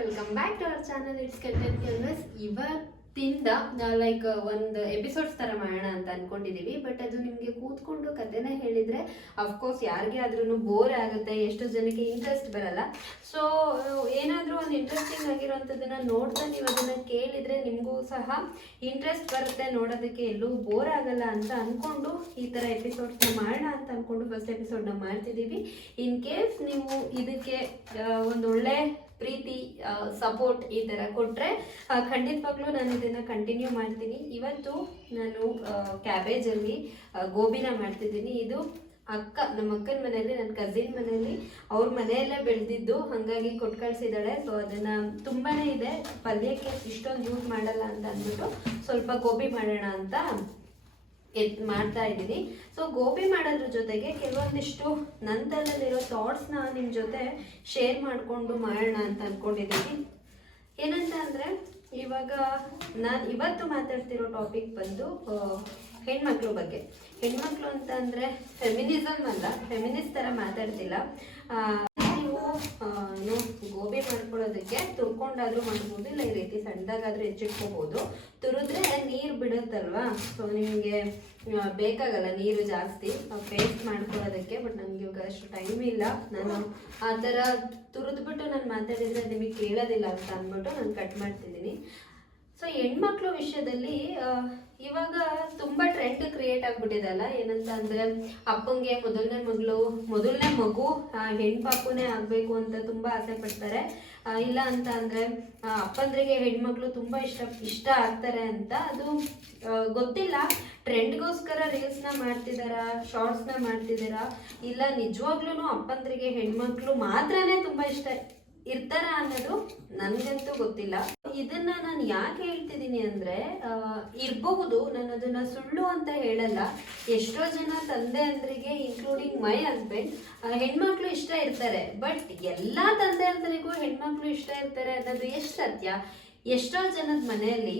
Welcome back to our channel. It's Content Canvas. ಇವತ್ತಿಂದ like ಒಂದು episodes ಥರ ಮಾಡೋಣ ಅಂತ ಅನ್ಕೊಂಡಿದ್ದೀವಿ. ಬಟ್ ಅದು ನಿಮಗೆ ಕೂತ್ಕೊಂಡು ಕಥೆನ ಹೇಳಿದರೆ ಅಫ್ಕೋರ್ಸ್ ಯಾರಿಗೆ ಆದ್ರೂ ಬೋರ್ ಆಗುತ್ತೆ, ಎಷ್ಟು ಜನಕ್ಕೆ ಇಂಟ್ರೆಸ್ಟ್ ಬರಲ್ಲ. ಸೊ ಏನಾದರೂ ಒಂದು ಇಂಟ್ರೆಸ್ಟಿಂಗ್ ಆಗಿರೋವಂಥದ್ದನ್ನು ನೋಡ್ತಾ ನೀವು ಅದನ್ನು ಕೇಳಿದರೆ ನಿಮಗೂ ಸಹ ಇಂಟ್ರೆಸ್ಟ್ ಬರುತ್ತೆ, ನೋಡೋದಕ್ಕೆ ಎಲ್ಲೂ ಬೋರ್ ಆಗಲ್ಲ ಅಂತ ಅಂದ್ಕೊಂಡು ಈ ಥರ ಎಪಿಸೋಡ್ಸ್ನ ಮಾಡೋಣ ಅಂತ ಅಂದ್ಕೊಂಡು ಫಸ್ಟ್ ಎಪಿಸೋಡ್ನ ಮಾಡ್ತಿದ್ದೀವಿ. ಇನ್ ಕೇಸ್ ನೀವು ಇದಕ್ಕೆ ಒಂದೊಳ್ಳೆ ಪ್ರೀತಿ ಸಪೋರ್ಟ್ ಈ ಥರ ಕೊಟ್ಟರೆ ಖಂಡಿತವಾಗ್ಲೂ ನಾನು ಇದನ್ನು ಕಂಟಿನ್ಯೂ ಮಾಡ್ತೀನಿ. ಇವತ್ತು ನಾನು ಕ್ಯಾಬೇಜಲ್ಲಿ ಗೋಬಿನ ಮಾಡ್ತಿದ್ದೀನಿ. ಇದು ನಮ್ಮ ಅಕ್ಕನ ಮನೆಯಲ್ಲಿ, ನನ್ನ ಕಸಿನ್ ಮನೆಯಲ್ಲಿ, ಅವ್ರ ಮನೆಯಲ್ಲೇ ಬೆಳೆದಿದ್ದು, ಹಾಗಾಗಿ ಕೊಟ್ಟು ಕಳಿಸಿದ್ದಾಳೆ. ಸೊ ಅದನ್ನು ತುಂಬಾ ಇದೆ, ಪಲ್ಯಕ್ಕೆ ಇಷ್ಟೊಂದು ಯೂಸ್ ಮಾಡಲ್ಲ ಅಂತ ಅಂದ್ಬಿಟ್ಟು ಸ್ವಲ್ಪ ಗೋಬಿ ಮಾಡೋಣ ಅಂತ ಮಾಡ್ತಾ ಇದ್ದೀನಿ. ಸೊ ಗೋಬಿ ಮಾಡೋದ್ರ ಜೊತೆಗೆ ಕೆಲವೊಂದಿಷ್ಟು ನನ್ನ ತಲೆಯಲ್ಲಿರೋ ಥಾಟ್ಸ್ನ ನಿಮ್ಮ ಜೊತೆ ಶೇರ್ ಮಾಡಿಕೊಂಡು ಮಾಡೋಣ ಅಂತ ಅಂದ್ಕೊಂಡಿದ್ದೀನಿ. ಏನಂತ ಅಂದರೆ, ಇವಾಗ ನಾನು ಇವತ್ತು ಮಾತಾಡ್ತಿರೋ ಟಾಪಿಕ್ ಬಂದು ಹೆಣ್ಮಕ್ಳ ಬಗ್ಗೆ. ಹೆಣ್ಮಕ್ಳು ಅಂತ ಅಂದರೆ ಫೆಮಿನಿಸಮ್ ಅಲ್ಲ, ಫೆಮಿನಿಸ್ಟ್ ಥರ ಮಾತಾಡ್ತಿಲ್ಲ. ನೀವು ಗೋಬಿ ಮಾಡ್ಕೊಳ್ಳೋದಕ್ಕೆ ತುರ್ಕೊಂಡಾದ್ರೂ ಮಾಡ್ಬೋದು, ಇಲ್ಲ ಈ ರೀತಿ ಸಣ್ಣದಾಗಾದ್ರೂ ಹೆಚ್ಚಿಟ್ಕೋಬೋದು. ತುರಿದ್ರೆ ನೀರು ಬಿಡುತ್ತಲ್ವಾ, ಸೊ ನಿಮಗೆ ಬೇಕಾಗಲ್ಲ ನೀರು ಜಾಸ್ತಿ ಪೇಸ್ಟ್ ಮಾಡ್ಕೊಳ್ಳೋದಕ್ಕೆ. ಬಟ್ ನನಗೆ ಇವಾಗ ಅಷ್ಟು ಟೈಮ್ ಇಲ್ಲ, ನಾನು ಆ ಥರ ತುರಿದ್ಬಿಟ್ಟು ನಾನು ಮಾತಾಡಿದರೆ ನಿಮಗೆ ಕೇಳೋದಿಲ್ಲ ಅಂತ ಅಂದ್ಬಿಟ್ಟು ನಾನು ಕಟ್ ಮಾಡ್ತಿದ್ದೀನಿ. ಸೊ ಹೆಣ್ಮಕ್ಳು ವಿಷಯದಲ್ಲಿ ಇವಾಗ ತುಂಬ ಟ್ರೆಂಡ್ ಕ್ರಿಯೇಟ್ ಆಗಿಬಿಟ್ಟಿದೆಲ್ಲ. ಏನಂತ ಅಂದರೆ, ಅಪ್ಪಂಗೆ ಮೊದಲನೇ ಮಗು ಹೆಣ್ಪಾಪುನೇ ಆಗಬೇಕು ಅಂತ ತುಂಬ ಆಸೆ ಪಡ್ತಾರೆ. ಇಲ್ಲ ಅಂತ ಅಂದರೆ ಅಪ್ಪಂದ್ರಿಗೆ ಹೆಣ್ಮಕ್ಳು ತುಂಬ ಇಷ್ಟ ಆಗ್ತಾರೆ ಅಂತ. ಅದು ಗೊತ್ತಿಲ್ಲ, ಟ್ರೆಂಡ್ಗೋಸ್ಕರ ರೀಲ್ಸ್ನ ಮಾಡ್ತಿದ್ದಾರಾ, ಶಾರ್ಟ್ಸ್ನ ಮಾಡ್ತಿದ್ದಾರಾ, ಇಲ್ಲ ನಿಜವಾಗ್ಲೂ ಅಪ್ಪಂದ್ರಿಗೆ ಹೆಣ್ಮಕ್ಳು ಮಾತ್ರನೇ ತುಂಬ ಇಷ್ಟ ಇರ್ತಾರ ಅನ್ನೋದು ನನಗಂತೂ ಗೊತ್ತಿಲ್ಲ. ಇದನ್ನ ನಾನು ಯಾಕೆ ಹೇಳ್ತಿದ್ದೀನಿ ಅಂದರೆ, ಇರಬಹುದು, ನಾನು ಅದನ್ನ ಸುಳ್ಳು ಅಂತ ಹೇಳಲ್ಲ. ಎಷ್ಟೋ ಜನ ತಂದೆ ಅಂದ್ರಿಗೆ, ಇನ್ಕ್ಲೂಡಿಂಗ್ ಮೈ ಹಸ್ಬೆಂಡ್, ಹೆಣ್ಮಕ್ಳು ಇಷ್ಟ ಇರ್ತಾರೆ. ಬಟ್ ಎಲ್ಲ ತಂದೆ ಅಂದ್ರಿಗೂ ಹೆಣ್ಮಕ್ಳು ಇಷ್ಟ ಇರ್ತಾರೆ ಅನ್ನೋದು ಎಷ್ಟು ಸತ್ಯ? ಎಷ್ಟೋ ಜನದ ಮನೆಯಲ್ಲಿ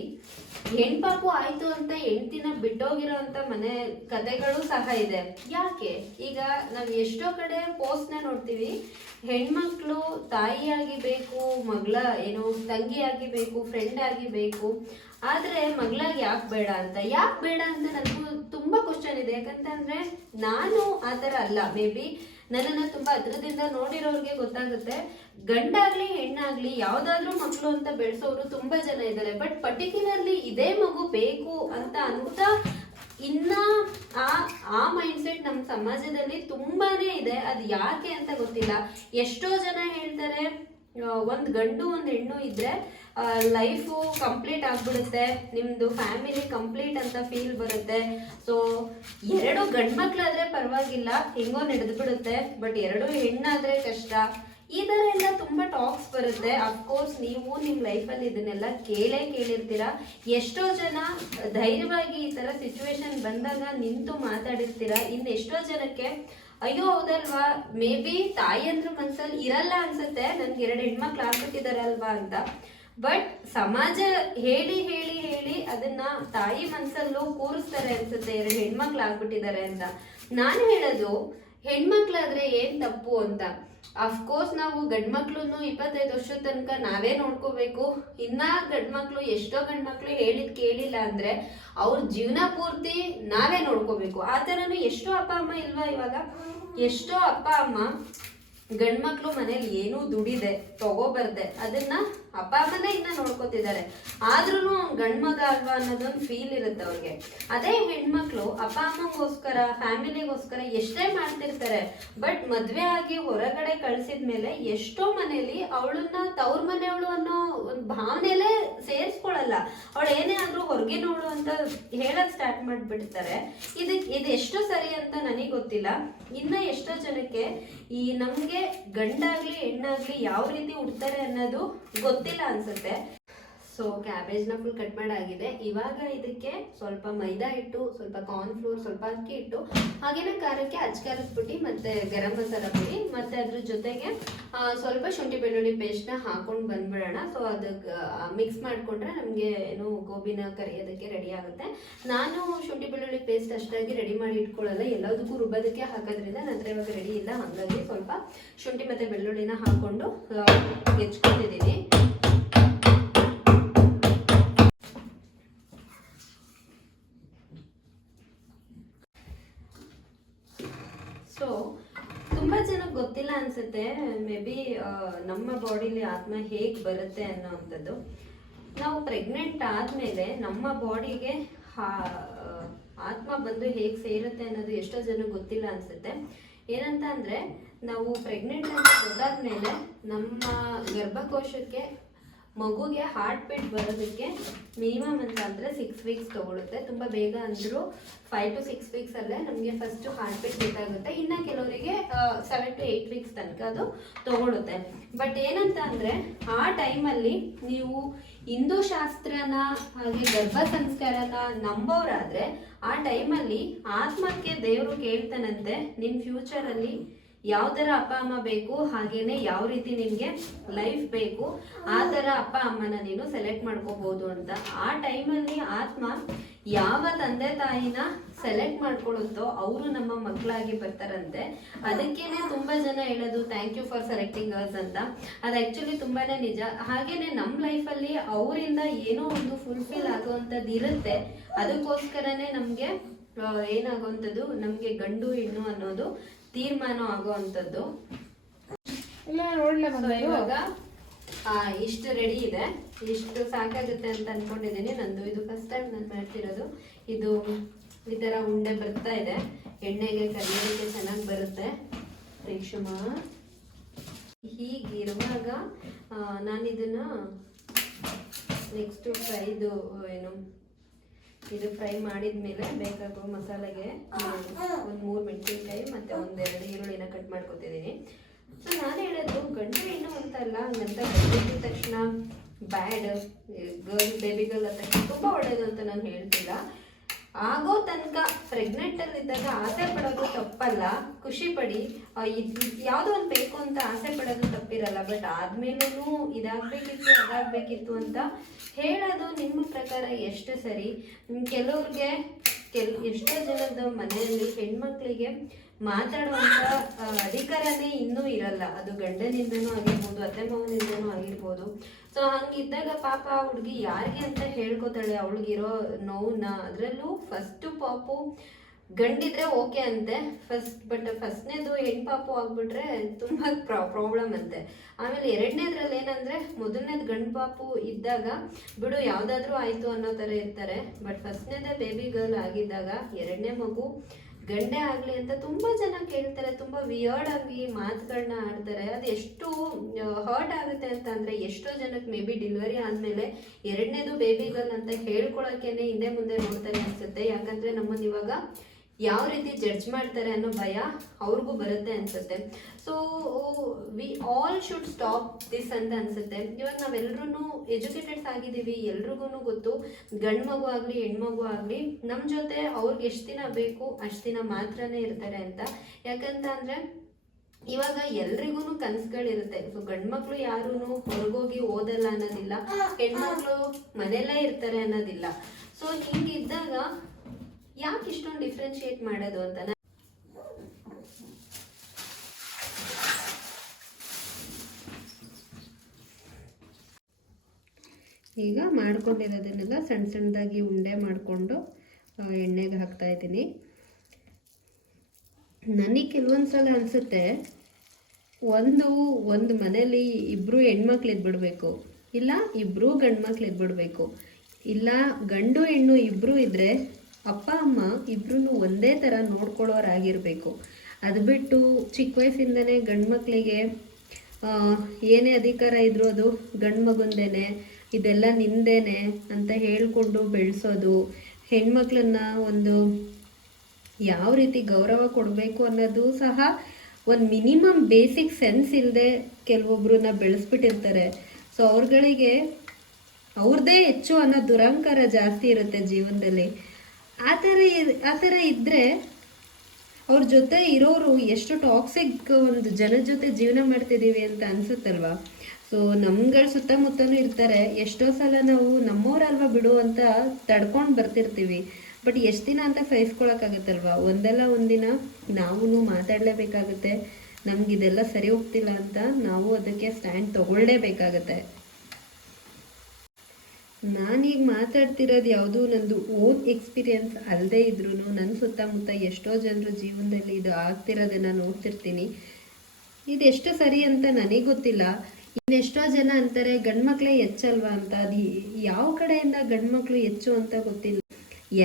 ಹೆಣ್ಪಾಪು ಆಯ್ತು ಅಂತ ಹೆಂಡ್ತಿನ ಬಿಟ್ಟೋಗಿರೋ ಅಂತ ಮನೆ ಕಥೆಗಳು ಸಹ ಇದೆ. ಯಾಕೆ? ಈಗ ನಾವು ಎಷ್ಟೋ ಕಡೆ ಪೋಸ್ಟ್ನ ನೋಡ್ತೀವಿ, ಹೆಣ್ಮಕ್ಳು ತಾಯಿಯಾಗಿ ಬೇಕು, ತಂಗಿ ಆಗಿಬೇಕು, ಫ್ರೆಂಡ್ ಆಗಿಬೇಕು, ಆದರೆ ಮಗಳಾಗಿ ಯಾಕೆ ಬೇಡ ಅಂತ ನನಗೂ ತುಂಬ ಕ್ವಶನ್ ಇದೆ. ಯಾಕಂತಂದರೆ ನಾನು ಆ ಥರ ಅಲ್ಲ. ಮೇ ಬಿ ನನ್ನನ್ನು ತುಂಬ ಹತ್ರದಿಂದ ನೋಡಿರೋರಿಗೆ ಗೊತ್ತಾಗುತ್ತೆ. ಗಂಡಾಗ್ಲಿ ಹೆಣ್ಣಾಗ್ಲಿ ಯಾವುದಾದ್ರೂ ಮಕ್ಕಳು ಅಂತ ಬೆಳೆಸೋರು ತುಂಬ ಜನ ಇದ್ದಾರೆ. ಬಟ್ ಪರ್ಟಿಕ್ಯುಲರ್ಲಿ ಇದೇ ಮಗು ಬೇಕು ಅಂತ ಇನ್ನ ಆ ಮೈಂಡ್ಸೆಟ್ ನಮ್ಮ ಸಮಾಜದಲ್ಲಿ ತುಂಬಾನೇ ಇದೆ. ಅದು ಯಾಕೆ ಅಂತ ಗೊತ್ತಿಲ್ಲ. ಎಷ್ಟೋ ಜನ ಹೇಳ್ತಾರೆ, ಒಂದು ಗಂಡು ಒಂದು ಹೆಣ್ಣು ಇದ್ರೆ ಲೈಫು ಕಂಪ್ಲೀಟ್ ಆಗ್ಬಿಡುತ್ತೆ, ನಿಮ್ದು ಫ್ಯಾಮಿಲಿ ಕಂಪ್ಲೀಟ್ ಅಂತ ಫೀಲ್ ಬರುತ್ತೆ. ಸೊ 2 ಗಂಡು ಮಕ್ಳಾದ್ರೆ ಪರವಾಗಿಲ್ಲ, ಹೆಂಗೋ ನಡೆದು ಬಿಡುತ್ತೆ. ಬಟ್ 2 ಹೆಣ್ಣಾದ್ರೆ ಕಷ್ಟ. ಈ ಥರ ಎಲ್ಲ ತುಂಬ ಟಾಕ್ಸ್ ಬರುತ್ತೆ. ಅಫ್ಕೋರ್ಸ್ ನೀವು ನಿಮ್ಮ ಲೈಫಲ್ಲಿ ಇದನ್ನೆಲ್ಲ ಕೇಳಿರ್ತೀರ. ಎಷ್ಟೋ ಜನ ಧೈರ್ಯವಾಗಿ ಈ ಥರ ಸಿಚುವೇಶನ್ ಬಂದಾಗ ನಿಂತು ಮಾತಾಡಿರ್ತೀರ. ಇನ್ನು ಎಷ್ಟೋ ಜನಕ್ಕೆ ಅಯ್ಯೋ ಹೌದಲ್ವಾ, ಮೇ ಬಿ ತಾಯಿಯಂದ್ರ ಮನ್ಸಲ್ಲಿ ಇರಲ್ಲ ಅನ್ಸುತ್ತೆ, ನನ್ಗೆ 2 ಹೆಣ್ಮಕ್ಳು ಆಗ್ಬಿಟ್ಟಿದಾರಲ್ವಾ ಅಂತ. ಬಟ್ ಸಮಾಜ ಹೇಳಿ ಹೇಳಿ ಹೇಳಿ ಅದನ್ನ ತಾಯಿ ಮನ್ಸಲ್ಲೂ ಕೂರಿಸ್ತಾರೆ ಅನ್ಸುತ್ತೆ, 2 ಹೆಣ್ಮಕ್ಳು ಆಗ್ಬಿಟ್ಟಿದ್ದಾರೆ ಅಂತ. ನಾನು ಹೇಳೋದು, ಹೆಣ್ಮಕ್ಳಾದ್ರೆ ಏನ್ ತಪ್ಪು ಅಂತ. ಅಫ್ಕೋರ್ಸ್ ನಾವು ಗಂಡ್ಮಕ್ಳು 25 ವರ್ಷದ ತನಕ ನಾವೇ ನೋಡ್ಕೋಬೇಕು. ಇನ್ನ ಎಷ್ಟೋ ಗಂಡ್ಮಕ್ಳು ಹೇಳಿದ್ ಕೇಳಿಲ್ಲ ಅಂದ್ರೆ ಅವ್ರ ಜೀವನ ಪೂರ್ತಿ ನಾವೇ ನೋಡ್ಕೋಬೇಕು. ಆ ಥರನೂ ಎಷ್ಟೋ ಅಪ್ಪ ಅಮ್ಮ ಇಲ್ವಾ? ಇವಾಗ ಎಷ್ಟೋ ಅಪ್ಪ ಅಮ್ಮ ಗಂಡ್ಮಕ್ಳು ಮನೇಲಿ ಏನೂ ದುಡಿದೆ ತಗೋಬರ್ದೆ ಅದನ್ನ ಅಪ್ಪ ಅಮ್ಮನೇ ಇನ್ನ ನೋಡ್ಕೋತಿದ್ದಾರೆ. ಆದ್ರೂ ಗಂಡ್ಮಗ ಅಲ್ವಾ ಅನ್ನೋದೊಂದು ಫೀಲ್ ಇರುತ್ತೆ ಅವ್ರಿಗೆ. ಅದೇ ಹೆಣ್ಮಕ್ಳು ಅಪ್ಪ ಅಮ್ಮಗೋಸ್ಕರ, ಫ್ಯಾಮಿಲಿಗೋಸ್ಕರ ಎಷ್ಟೇ ಮಾಡ್ತಿರ್ತಾರೆ. ಬಟ್ ಮದ್ವೆ ಆಗಿ ಹೊರಗಡೆ ಕಳ್ಸಿದ್ಮೇಲೆ ಎಷ್ಟೋ ಮನೇಲಿ ಅವಳನ್ನ ತವ್ರ ಮನೆಯವಳು ಅನ್ನೋ ಒಂದು ಭಾವನೆಯಲ್ಲೇ ಸೇರಿಸ್ಕೊಳಲ್ಲ. ಅವಳು ಏನೇ ಆದ್ರೂ ಹೊರಗೆ ನೋಡು ಅಂತ ಹೇಳಕ್ ಸ್ಟಾರ್ಟ್ ಮಾಡ್ಬಿಡ್ತಾರೆ. ಇದು ಎಷ್ಟು ಸರಿ ಅಂತ ನನಗೆ ಗೊತ್ತಿಲ್ಲ. ಇನ್ನ ಎಷ್ಟೋ ಜನಕ್ಕೆ ಈ ನಮ್ಗೆ ಗಂಡಾಗ್ಲಿ ಹೆಣ್ಣಾಗ್ಲಿ ಯಾವ ರೀತಿ ಹುಡ್ತಾರೆ ಅನ್ನೋದು ಗೊತ್ತಿಲ್ಲ ಅನ್ಸುತ್ತೆ. ಸೊ ಕ್ಯಾಬೇಜ್ನ ಫುಲ್ ಕಟ್ ಮಾಡಾಗಿದೆ. ಇವಾಗ ಇದಕ್ಕೆ ಸ್ವಲ್ಪ ಮೈದಾ ಹಿಟ್ಟು, ಸ್ವಲ್ಪ ಕಾರ್ನ್ಫ್ಲೋರ್, ಸ್ವಲ್ಪ ಅಕ್ಕಿ ಹಿಟ್ಟು, ಹಾಗೇನೆ ಖಾರಕ್ಕೆ ಅಚ್ಕಾರದ ಪುಡಿ ಮತ್ತೆ ಗರಂ ಮಸಾಲ ಪುಡಿ, ಮತ್ತೆ ಅದ್ರ ಜೊತೆಗೆ ಸ್ವಲ್ಪ ಶುಂಠಿ ಬೆಳ್ಳುಳ್ಳಿ ಪೇಸ್ಟ್ನ ಹಾಕೊಂಡು ಬಂದ್ಬಿಡೋಣ. ಸೊ ಅದಕ್ಕೆ ಮಿಕ್ಸ್ ಮಾಡಿಕೊಂಡ್ರೆ ನಮಗೆ ಏನು ಗೋಬಿನ ಕರಿಯೋದಕ್ಕೆ ರೆಡಿ ಆಗುತ್ತೆ. ನಾನು ಶುಂಠಿ ಬೆಳ್ಳುಳ್ಳಿ ಪೇಸ್ಟ್ ಅಷ್ಟಾಗಿ ರೆಡಿ ಮಾಡಿ ಇಟ್ಕೊಳ್ಳಲ್ಲ, ಎಲ್ಲದಕ್ಕೂ ರುಬ್ಬೋದಕ್ಕೆ ಹಾಕೋದ್ರಿಂದ ನಂತರ ಇವಾಗ ರೆಡಿ ಇಲ್ಲ. ಹಾಗಾಗಿ ಸ್ವಲ್ಪ ಶುಂಠಿ ಮತ್ತು ಬೆಳ್ಳುಳ್ಳಿನ ಹಾಕ್ಕೊಂಡು ಹೆಚ್ಕೊತಿದ್ದೀನಿ. ಸೊ ತುಂಬ ಜನಕ್ಕೆ ಗೊತ್ತಿಲ್ಲ ಅನ್ಸುತ್ತೆ ಮೇ ಬಿ ನಮ್ಮ ಬಾಡಿಲಿ ಆತ್ಮ ಹೇಗೆ ಬರುತ್ತೆ ಅನ್ನೋವಂಥದ್ದು. ನಾವು ಪ್ರೆಗ್ನೆಂಟ್ ಆದಮೇಲೆ ನಮ್ಮ ಬಾಡಿಗೆ ಆತ್ಮ ಬಂದು ಹೇಗೆ ಸೇರುತ್ತೆ ಅನ್ನೋದು ಎಷ್ಟೋ ಜನಕ್ಕೆ ಗೊತ್ತಿಲ್ಲ ಅನ್ಸುತ್ತೆ. ಏನಂತ ಅಂದರೆ, ನಾವು ಪ್ರೆಗ್ನೆಂಟ್ ಅಂತ ಗೊತ್ತಾದ್ಮೇಲೆ ನಮ್ಮ ಗರ್ಭಕೋಶಕ್ಕೆ ಮಗುಗೆ ಹಾರ್ಟ್ ಬೀಟ್ ಬರೋದಕ್ಕೆ ಮಿನಿಮಮ್ ಅಂತ ಅಂದರೆ 6 ವೀಕ್ಸ್ ತೊಗೊಳುತ್ತೆ. ತುಂಬ ಬೇಗ ಅಂದರೂ 5 to 6 ವೀಕ್ಸಲ್ಲೇ ನಮಗೆ ಫಸ್ಟು ಹಾರ್ಟ್ ಬೀಟ್ ಗೊತ್ತಾಗುತ್ತೆ. ಇನ್ನು ಕೆಲವರಿಗೆ 7 to 8 ವೀಕ್ಸ್ ತನಕ ಅದು ತೊಗೊಳುತ್ತೆ. ಬಟ್ ಏನಂತ ಅಂದರೆ, ಆ ಟೈಮಲ್ಲಿ ನೀವು ಹಿಂದೂ ಶಾಸ್ತ್ರನ ಹಾಗೆ ಗರ್ಭ ಸಂಸ್ಕಾರನ ನಂಬೋರಾದರೆ ಆ ಟೈಮಲ್ಲಿ ಆತ್ಮಕ್ಕೆ ದೇವರು ಕೇಳ್ತಾನಂತೆ, ನಿನ್ನ ಫ್ಯೂಚರಲ್ಲಿ ಯಾವ ಥರ ಅಪ್ಪ ಅಮ್ಮ ಬೇಕು, ಹಾಗೇನೆ ಯಾವ ರೀತಿ ನಿನಗೆ ಲೈಫ್ ಬೇಕು, ಆ ಥರ ಅಪ್ಪ ಅಮ್ಮನ ನೀನು ಸೆಲೆಕ್ಟ್ ಮಾಡ್ಕೋಬೋದು ಅಂತ. ಆ ಟೈಮಲ್ಲಿ ಆತ್ಮ ಯಾವ ತಂದೆ ತಾಯಿನ ಸೆಲೆಕ್ಟ್ ಮಾಡ್ಕೊಳ್ಳುತ್ತೋ ಅವರು ನಮ್ಮ ಮಕ್ಕಳಾಗಿ ಬರ್ತಾರಂತೆ. ಅದಕ್ಕೇನೆ ತುಂಬ ಜನ ಹೇಳೋದು thank you for selecting us ಅಂತ. ಅದು ಆ್ಯಕ್ಚುಲಿ ತುಂಬಾ ನಿಜ. ಹಾಗೇನೆ ನಮ್ಮ ಲೈಫಲ್ಲಿ ಅವರಿಂದ ಏನೋ ಒಂದು ಫುಲ್ಫಿಲ್ ಆಗೋವಂಥದ್ದು ಇರುತ್ತೆ. ಅದಕ್ಕೋಸ್ಕರನೇ ನಮಗೆ ಏನಾಗೋವಂಥದ್ದು, ನಮಗೆ ಗಂಡು ಹೆಣ್ಣು ಅನ್ನೋದು ತೀರ್ಮಾನ ಆಗುವಂಥದ್ದು. ಇವಾಗ ಇಷ್ಟು ರೆಡಿ ಇದೆ, ಇಷ್ಟು ಸಾಕಾಗುತ್ತೆ ಅಂತ ಅನ್ಕೊಂಡಿದ್ದೀನಿ. ನಂದು ಇದು ಫಸ್ಟ್ ಟೈಮ್ ನಾನು ಮಾಡ್ತಿರೋದು. ಇದು ಈ ಥರ ಉಂಡೆ ಬರ್ತಾ ಇದೆ, ಎಣ್ಣೆಗೆ ಕರಿಯೋದಕ್ಕೆ ಚೆನ್ನಾಗಿ ಬರುತ್ತೆ. ರೇಷ್ಮ ಹೀಗಿರುವಾಗ ನಾನು ಇದನ್ನ ನೆಕ್ಸ್ಟು ಫ್ರೈದು ಇದು ಫ್ರೈ ಮಾಡಿದ ಮೇಲೆ ಬೇಕಾಗುವ ಮಸಾಲೆಗೆ ಒಂದು 3 ಮೆಣಸಿನ್ಕಾಯಿ ಮತ್ತು 1-2 ಈರುಳ್ಳಿನ ಕಟ್ ಮಾಡ್ಕೊತಿದ್ದೀನಿ. ಸೊ ನಾನು ಹೇಳೋದು ಗಂಡು ಹೆಣ್ಣು ಅಂತಲ್ಲ, ಹಂಗಂತ ಗಂಡಿದ್ದ ತಕ್ಷಣ ಬ್ಯಾಡ್, ಬೇಬಿ ಗರ್ಲ್ ಅಂತ ತುಂಬ ಒಳ್ಳೇದು ಅಂತ ನಾನು ಹೇಳ್ತಿಲ್ಲ. ಆಗೋ ತನಕ ಪ್ರೆಗ್ನೆಂಟಲ್ಲಿದ್ದಾಗ ಆಸೆ ಪಡೋದು ತಪ್ಪಲ್ಲ, ಖುಷಿ ಪಡಿ. ಯಾವುದೋ ಒಂದು ಬೇಕು ಅಂತ ಆಸೆ ಪಡೋದು ತಪ್ಪಿರಲ್ಲ. ಬಟ್ ಆದ್ಮೇಲೂ ಇದಾಗಬೇಕಿತ್ತು ಅದಾಗಬೇಕಿತ್ತು ಅಂತ ಹೇಳೋದು ನಿಮ್ಮ ಪ್ರಕಾರ ಎಷ್ಟು ಸರಿ? ಕೆಲವ್ರಿಗೆ ಎಷ್ಟೋ ಜನದ ಮನೆಯಲ್ಲಿ ಹೆಣ್ಮಕ್ಳಿಗೆ ಮಾತಾಡುವಂಥ ಅಧಿಕಾರನೇ ಇನ್ನೂ ಇರಲ್ಲ. ಅದು ಗಂಡನಿಂದನೂ ಆಗಿರ್ಬೋದು, ಅತ್ತೆ ಮಾವನಿಂದನೂ ಆಗಿರ್ಬೋದು. ಸೊ ಹಂಗಿದ್ದಾಗ ಪಾಪ ಹುಡುಗಿ ಯಾರಿಗೆ ಅಂತ ಹೇಳ್ಕೊತಾಳೆ ಅವಳಿಗಿರೋ ನೋವನ್ನ. ಅದರಲ್ಲೂ ಫಸ್ಟು ಪಾಪು ಗಂಡಿದ್ರೆ ಓಕೆ ಅಂತೆ ಬಟ್ ಫಸ್ಟ್ನೇದು ಹೆಣ್ಣು ಪಾಪು ಆಗ್ಬಿಟ್ರೆ ತುಂಬ ಪ್ರಾಬ್ಲಮ್ ಅಂತೆ. ಆಮೇಲೆ ಎರಡನೇದ್ರಲ್ಲಿ ಏನಂದರೆ, ಮೊದಲನೇದು ಗಂಡು ಪಾಪು ಇದ್ದಾಗ ಬಿಡು ಯಾವುದಾದ್ರೂ ಆಯಿತು ಅನ್ನೋ ಥರ ಇರ್ತಾರೆ. ಬಟ್ ಫಸ್ಟ್ನೇದೇ ಬೇಬಿ ಗರ್ಲ್ ಆಗಿದ್ದಾಗ ಎರಡನೇ ಮಗು ಗಂಡೆ ಆಗಲಿ ಅಂತ ತುಂಬ ಜನ ಕೇಳ್ತಾರೆ. ತುಂಬ ವಿಯರ್ಡ್ ಆಗಿ ಮಾತುಗಳನ್ನ ಆಡ್ತಾರೆ. ಅದು ಎಷ್ಟು ಹರ್ಟ್ ಆಗುತ್ತೆ ಅಂತ ಅಂದರೆ, ಎಷ್ಟೋ ಜನಕ್ಕೆ ಮೇ ಬಿ ಡೆಲಿವರಿ ಆದಮೇಲೆ ಎರಡನೇದು ಬೇಬಿ ಗರ್ಲ್ ಅಂತ ಹೇಳ್ಕೊಳಕ್ಕೇನೆ ಹಿಂದೆ ಮುಂದೆ ನೋಡ್ತಾರೆ ಅನಿಸುತ್ತೆ. ಯಾಕಂದರೆ ನಮ್ಮನ್ನು ಇವಾಗ ಯಾವ ರೀತಿ ಜಡ್ಜ್ ಮಾಡ್ತಾರೆ ಅನ್ನೋ ಭಯ ಅವ್ರಿಗೂ ಬರುತ್ತೆ ಅನಿಸುತ್ತೆ. So we all should stop this ಅಂತ ಅನಿಸುತ್ತೆ. ಇವಾಗ ನಾವೆಲ್ಲರೂ ಎಜುಕೇಟೆಡ್ಸ್ ಆಗಿದ್ದೀವಿ, ಎಲ್ರಿಗೂ ಗೊತ್ತು ಗಂಡು ಮಗು ಆಗಲಿ ಹೆಣ್ಮಗು ಆಗಲಿ ನಮ್ಮ ಜೊತೆ ಅವ್ರಿಗೆ ಎಷ್ಟು ದಿನ ಬೇಕು ಅಷ್ಟು ದಿನ ಮಾತ್ರನೇ ಇರ್ತಾರೆ ಅಂತ. ಯಾಕಂತ ಅಂದರೆ ಇವಾಗ ಎಲ್ರಿಗೂ ಕನಸುಗಳಿರುತ್ತೆ. ಸೊ ಗಂಡು ಮಕ್ಕಳು ಯಾರೂ ಹೊರಗೋಗಿ ಓದಲ್ಲ ಅನ್ನೋದಿಲ್ಲ, ಹೆಣ್ಮಕ್ಳು ಮನೆಯಲ್ಲೇ ಇರ್ತಾರೆ ಅನ್ನೋದಿಲ್ಲ. ಸೊ ಹಿಂಗಿದ್ದಾಗ ಯಾಕೆ ಇಷ್ಟೊಂದು ಡಿಫ್ರೆನ್ಶಿಯೇಟ್ ಮಾಡೋದು ಅಂತ ಈಗ ಮಾಡ್ಕೊಂಡಿರೋದನ್ನೆಲ್ಲ ಸಣ್ಣ ಸಣ್ಣದಾಗಿ ಉಂಡೆ ಮಾಡಿಕೊಂಡು ಎಣ್ಣೆಗೆ ಹಾಕ್ತಾ ಇದ್ದೀನಿ. ನನಗೆ ಕೆಲವೊಂದು ಸಲ ಅನಿಸುತ್ತೆ, ಒಂದು ಮನೇಲಿ ಇಬ್ಬರು ಹೆಣ್ಮಕ್ಳು ಇದ್ಬಿಡ್ಬೇಕು, ಇಲ್ಲ ಇಬ್ಬರು ಗಂಡು ಮಕ್ಳು ಇದ್ಬಿಡ್ಬೇಕು, ಇಲ್ಲ ಗಂಡು ಹೆಣ್ಣು ಇಬ್ಬರು ಇದ್ದರೆ ಅಪ್ಪ ಅಮ್ಮ ಇಬ್ರು ಒಂದೇ ಥರ ನೋಡ್ಕೊಳ್ಳೋರಾಗಿರಬೇಕು. ಅದು ಬಿಟ್ಟು ಚಿಕ್ಕ ವಯಸ್ಸಿಂದನೇ ಗಂಡು ಮಕ್ಕಳಿಗೆ ಏನೇ ಅಧಿಕಾರ ಇದ್ರೂ ಅದು ಗಂಡು ಮಗುಂದೇನೆ, ಇದೆಲ್ಲ ನಿಂದೇನೆ ಅಂತ ಹೇಳ್ಕೊಂಡು ಬೆಳೆಸೋದು, ಹೆಣ್ಮಕ್ಳನ್ನ ಒಂದು ಯಾವ ರೀತಿ ಗೌರವ ಕೊಡಬೇಕು ಅನ್ನೋದು ಸಹ ಒಂದು ಮಿನಿಮಮ್ ಬೇಸಿಕ್ ಸೆನ್ಸ್ ಇಲ್ಲದೆ ಕೆಲವೊಬ್ಬರನ್ನ ಬೆಳೆಸ್ಬಿಟ್ಟಿರ್ತಾರೆ. ಸೊ ಅವ್ರುಗಳಿಗೆ ಅವ್ರದ್ದೇ ಹೆಚ್ಚು ಅನ್ನೋ ದುರಹಂಕಾರ ಜಾಸ್ತಿ ಇರುತ್ತೆ ಜೀವನದಲ್ಲಿ. ಆ ಥರ ಇದ್ದರೆ ಅವ್ರ ಜೊತೆ ಇರೋರು ಎಷ್ಟು ಟಾಕ್ಸಿಕ್ ಒಂದು ಜನದ ಜೊತೆ ಜೀವನ ಮಾಡ್ತಿದ್ದೀವಿ ಅಂತ ಅನ್ಸುತ್ತಲ್ವಾ. ಸೊ ನಮ್ಗಳ ಸುತ್ತಮುತ್ತನೂ ಇರ್ತಾರೆ, ಎಷ್ಟೋ ಸಲ ನಾವು ನಮ್ಮವ್ರಲ್ವಾ ಬಿಡು ಅಂತ ತಡ್ಕೊಂಡು ಬರ್ತಿರ್ತೀವಿ. ಬಟ್ ಎಷ್ಟು ದಿನ ಅಂತ ಸಹಿಸ್ಕೊಳಕ್ಕಾಗತ್ತಲ್ವಾ. ಒಂದಲ್ಲ ಒಂದಿನ ನಾವು ಮಾತಾಡಲೇಬೇಕಾಗುತ್ತೆ. ನಮಗಿದೆಲ್ಲ ಸರಿ ಹೋಗ್ತಿಲ್ಲ ಅಂತ ನಾವು ಅದಕ್ಕೆ ಸ್ಟ್ಯಾಂಡ್ ತಗೊಳ್ಳೇಬೇಕಾಗತ್ತೆ. ನಾನೀಗ ಮಾತಾಡ್ತಿರೋದು ಯಾವುದೂ ನಂದು ಓನ್ ಎಕ್ಸ್ಪೀರಿಯನ್ಸ್ ಅಲ್ಲದೆ ಇದ್ರೂ ನನ್ನ ಸುತ್ತಮುತ್ತ ಎಷ್ಟೋ ಜನರು ಜೀವನದಲ್ಲಿ ಇದು ಆಗ್ತಿರೋದನ್ನು ನೋಡ್ತಿರ್ತೀನಿ. ಇದೆಷ್ಟು ಸರಿ ಅಂತ ನನಗೆ ಗೊತ್ತಿಲ್ಲ. ಇನ್ನೆಷ್ಟೋ ಜನ ಅಂತಾರೆ ಗಂಡ್ಮಕ್ಳೇ ಹೆಚ್ಚಲ್ವಾ ಅಂತ. ಅದು ಯಾವ ಕಡೆಯಿಂದ ಗಂಡ್ಮಕ್ಳು ಹೆಚ್ಚು ಅಂತ ಗೊತ್ತಿಲ್ಲ.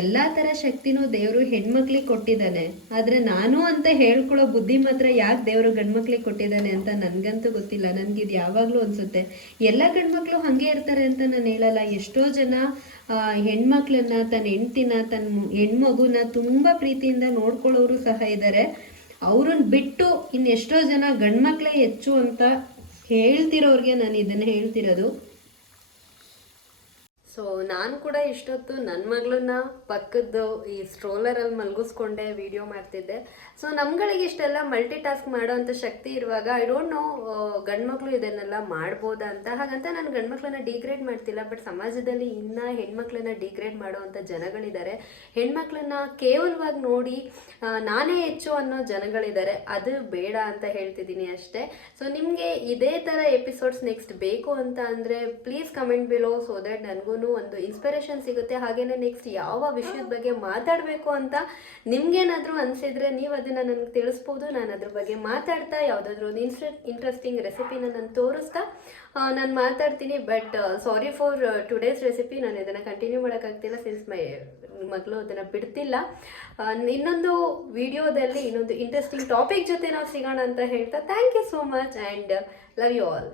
ಎಲ್ಲ ಥರ ಶಕ್ತಿನೂ ದೇವರು ಹೆಣ್ಮಕ್ಳಿಗೆ ಕೊಟ್ಟಿದ್ದಾನೆ. ಆದರೆ ನಾನು ಅಂತ ಹೇಳ್ಕೊಳ್ಳೋ ಬುದ್ಧಿ ಮಾತ್ರ ಯಾಕೆ ದೇವರು ಗಂಡ್ಮಕ್ಳಿಗೆ ಕೊಟ್ಟಿದ್ದಾನೆ ಅಂತ ನನಗಂತೂ ಗೊತ್ತಿಲ್ಲ. ನನಗಿದು ಯಾವಾಗಲೂ ಅನಿಸುತ್ತೆ ಎಲ್ಲ ಗಂಡ್ಮಕ್ಳು ಹಾಗೆ ಇರ್ತಾರೆ ಅಂತ ನಾನು ಹೇಳಲ್ಲ. ಎಷ್ಟೋ ಜನ ಹೆಣ್ಮಕ್ಳನ್ನ, ತನ್ನ ಹೆಂಡ್ತಿನ, ತನ್ನ ಹೆಣ್ಮಗುನ ತುಂಬ ಪ್ರೀತಿಯಿಂದ ನೋಡ್ಕೊಳ್ಳೋರು ಸಹ ಇದ್ದಾರೆ. ಅವ್ರನ್ನ ಬಿಟ್ಟು ಇನ್ನೆಷ್ಟೋ ಜನ ಗಂಡ್ಮಕ್ಳೇ ಹೆಚ್ಚು ಅಂತ ಹೇಳ್ತಿರೋರಿಗೆ ನಾನು ಇದನ್ನು ಹೇಳ್ತಿರೋದು. ಸೊ ನಾನು ಕೂಡ ಇಷ್ಟೊತ್ತು ನನ್ನ ಮಗಳನ್ನ ಪಕ್ಕದ್ದು ಈ ಸ್ಟ್ರೋಲರಲ್ಲಿ ಮಲಗಿಸ್ಕೊಂಡೆ ವಿಡಿಯೋ ಮಾಡ್ತಿದ್ದೆ. ಸೊ ನಮ್ಗಳಿಗೆ ಇಷ್ಟೆಲ್ಲ ಮಲ್ಟಿ ಟಾಸ್ಕ್ ಮಾಡೋ ಅಂಥ ಶಕ್ತಿ ಇರುವಾಗ ಐ ಡೋಂಟ್ ನೋ ಗಂಡ್ಮಕ್ಳು ಇದನ್ನೆಲ್ಲ ಮಾಡ್ಬೋದಾ ಅಂತ. ಹಾಗಂತ ನಾನು ಗಂಡ್ಮಕ್ಳನ್ನ ಡಿಗ್ರೇಡ್ ಮಾಡ್ತಿಲ್ಲ. ಬಟ್ ಸಮಾಜದಲ್ಲಿ ಇನ್ನೂ ಹೆಣ್ಮಕ್ಳನ್ನ ಡಿಗ್ರೇಡ್ ಮಾಡೋ ಅಂಥ ಜನಗಳಿದ್ದಾರೆ. ಹೆಣ್ಮಕ್ಳನ್ನ ಕೇವಲವಾಗಿ ನೋಡಿ ನಾನೇ ಹೆಚ್ಚು ಅನ್ನೋ ಜನಗಳಿದ್ದಾರೆ. ಅದು ಬೇಡ ಅಂತ ಹೇಳ್ತಿದ್ದೀನಿ ಅಷ್ಟೇ. ಸೊ ನಿಮಗೆ ಇದೇ ಥರ ಎಪಿಸೋಡ್ಸ್ ನೆಕ್ಸ್ಟ್ ಬೇಕು ಅಂತ ಅಂದರೆ please comment below, so that ನನಗೂ ಒಂದು ಇನ್ಸ್ಪಿರೇಷನ್ ಸಿಗುತ್ತೆ. ಹಾಗೇನೆ ನೆಕ್ಸ್ಟ್ ಯಾವ ವಿಷಯದ ಬಗ್ಗೆ ಮಾತಾಡಬೇಕು ಅಂತ ನಿಮ್ಗೇನಾದರೂ ಅನಿಸಿದ್ರೆ ನೀವು ಅದನ್ನು ನನಗೆ ತಿಳಿಸ್ಬೋದು. ನಾನು ಅದ್ರ ಬಗ್ಗೆ ಮಾತಾಡ್ತಾ ಯಾವುದಾದ್ರೂ ಒಂದು ಇಂಟ್ರೆಸ್ಟಿಂಗ್ ರೆಸಿಪಿನ ನಾನು ತೋರಿಸ್ತಾ ನಾನು ಮಾತಾಡ್ತೀನಿ. But sorry for today's recipe, ನಾನು ಇದನ್ನು ಕಂಟಿನ್ಯೂ ಮಾಡೋಕ್ಕಾಗ್ತಿಲ್ಲ ಸಿನ್ಸ್ ಮೈ ಮಗಳು ಅದನ್ನು ಬಿಡ್ತಿಲ್ಲ. ಇನ್ನೊಂದು ವಿಡಿಯೋದಲ್ಲಿ ಇನ್ನೊಂದು ಇಂಟ್ರೆಸ್ಟಿಂಗ್ ಟಾಪಿಕ್ ಜೊತೆ ನಾವು ಸಿಗೋಣ ಅಂತ ಹೇಳ್ತಾ thank you so much and love you all.